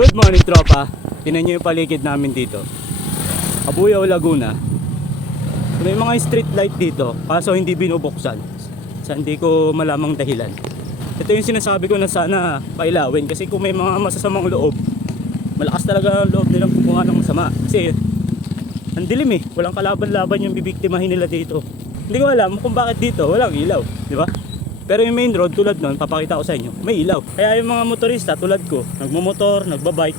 Good morning tropa. Tingnan nyo yung paligid namin dito. Cabuyao, Laguna. May mga street light dito, kaso hindi binubuksan. Sa hindi ko malamang dahilan. Ito yung sinasabi ko na sana pailawin, kasi kung may mga masasamang loob, malakas talaga ang loob nilang gumawa ng masama. Kasi ang dilim eh, walang kalaban-laban yung bibiktimahin nila dito. Hindi ko alam kung bakit dito walang ilaw, di ba? Pero yung main road tulad nun, papakita ko sa inyo, may ilaw. Kaya yung mga motorista tulad ko, nagmumotor, nagbabike,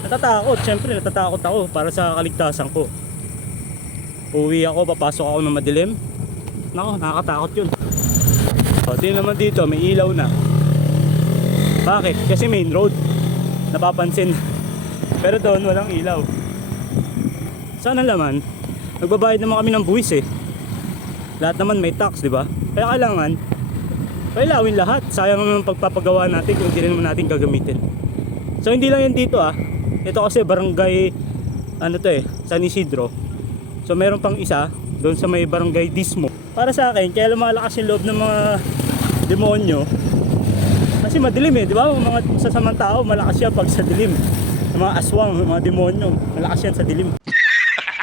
natatakot. Siyempre natatakot ako para sa kaligtasan ko. Uwi ako, papasok ako ng madilim. Nako, nakakatakot yun. O, tingnan naman dito, may ilaw na. Bakit? Kasi main road, napapansin. Pero doon walang ilaw. Sana naman, nagbabayad naman kami ng buwis eh. Lahat naman may tax, di ba? Kaya kailangan pailawin lahat. Sayang naman pagpapagawa natin kung hindi naman natin gagamitin. So hindi lang yan dito ah. Ito kasi barangay ano to eh, San Isidro. So meron pang isa doon sa may barangay Dismo. Para sa akin, kaya lumalakas yung loob ng mga demonyo. Kasi madilim eh, di ba? Mga sasamang tao, malakas yan pag sa dilim. Yung mga aswang, mga demonyo, malakas yan sa dilim.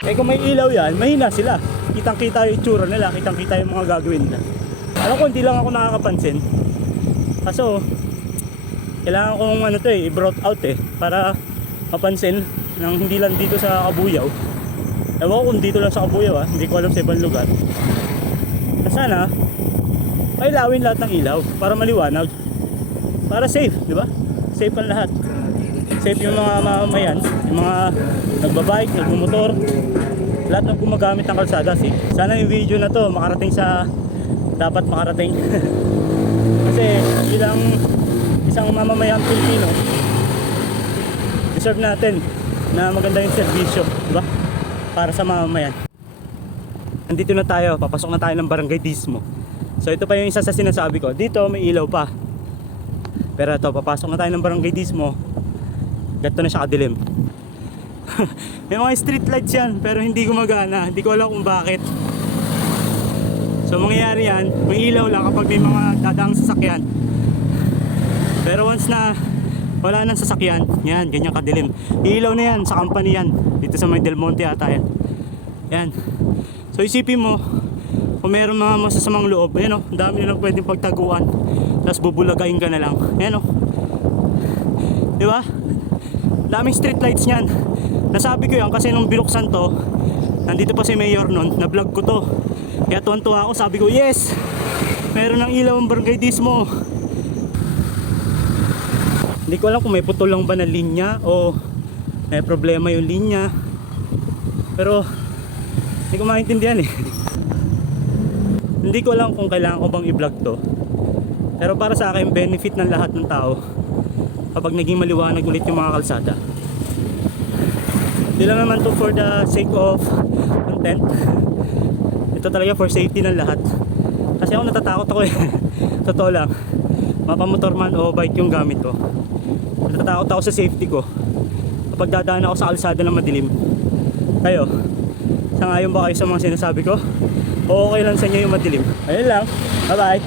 Eh kung may ilaw yan, mahina sila. Kitang-kita yung itsura nila, kitang-kita yung mga gagawin nila. Alam ko, hindi lang ako nakakapansin. Kaso, kailangan kong ano to eh, i-brought out eh, para mapansin ng hindi lang dito sa Cabuyao. Ewan ko kung dito lang sa Cabuyao ah, hindi ko alam sa ibang lugar. Na sana, pailawin lahat ng ilaw para maliwanag. Para safe, di ba? Safe ang lahat. Safe yung mga mamamayan, yung mga nagbabike, nagmumotor, lahat ng gumagamit ng kalsada. Sana yung video na to makarating sa dapat makarating. Kasi bilang isang mamamayang Pilipino, deserve natin na maganda yung serbisyo, di ba? Para sa mamamayan. Nandito na tayo, papasok na tayo ng barangay Dismo. So ito pa yung isa sa sinasabi ko. Dito may ilaw pa. Pero ito, papasok na tayo ng barangay Dismo. Ganito na siya kadilim. May mga street lights yan, pero hindi gumagana. Hindi ko alam kung bakit. So mangyayari yan, may ilaw lang kapag may mga dadaang sasakyan. Pero once na wala nang sasakyan, yan, ganyan kadilim. Ilaw na yan, sa company yan. Dito sa may Del Monte ata yan. Yan. So isipin mo, kung mayroong mga masasamang loob, ayan o, ang dami nilang pwedeng pagtaguan. Tapos bubulagain ka na lang. Ayan o. Diba? Daming street lights niyan. Nasabi ko yan kasi nung binuksan to, nandito pa si Mayor nun, na-vlog ko to. Kaya tuwan-tuwa ako, sabi ko, yes! Meron ng ilaw ang barangay Dismo. Hindi ko alam kung may putol lang ba na linya o may problema yung linya. Pero hindi ko maintindihan eh. Hindi ko alam kung kailangan ko bang i-vlog to. Pero para sa akin, benefit ng lahat ng tao kapag naging maliwanag ulit yung mga kalsada. Hindi lang naman to for the sake of content. Ito talaga for safety ng lahat. Kasi ako natatakot ako eh. Totoo lang, mapamotor man o bike yung gamit ko, natatakot ako sa safety ko kapag dadaan ako sa kalsada ng madilim. Kayo, sangayon ba kayo sa mga sinasabi ko? O okay lang sa inyo yung madilim? Ayun lang, bye bye.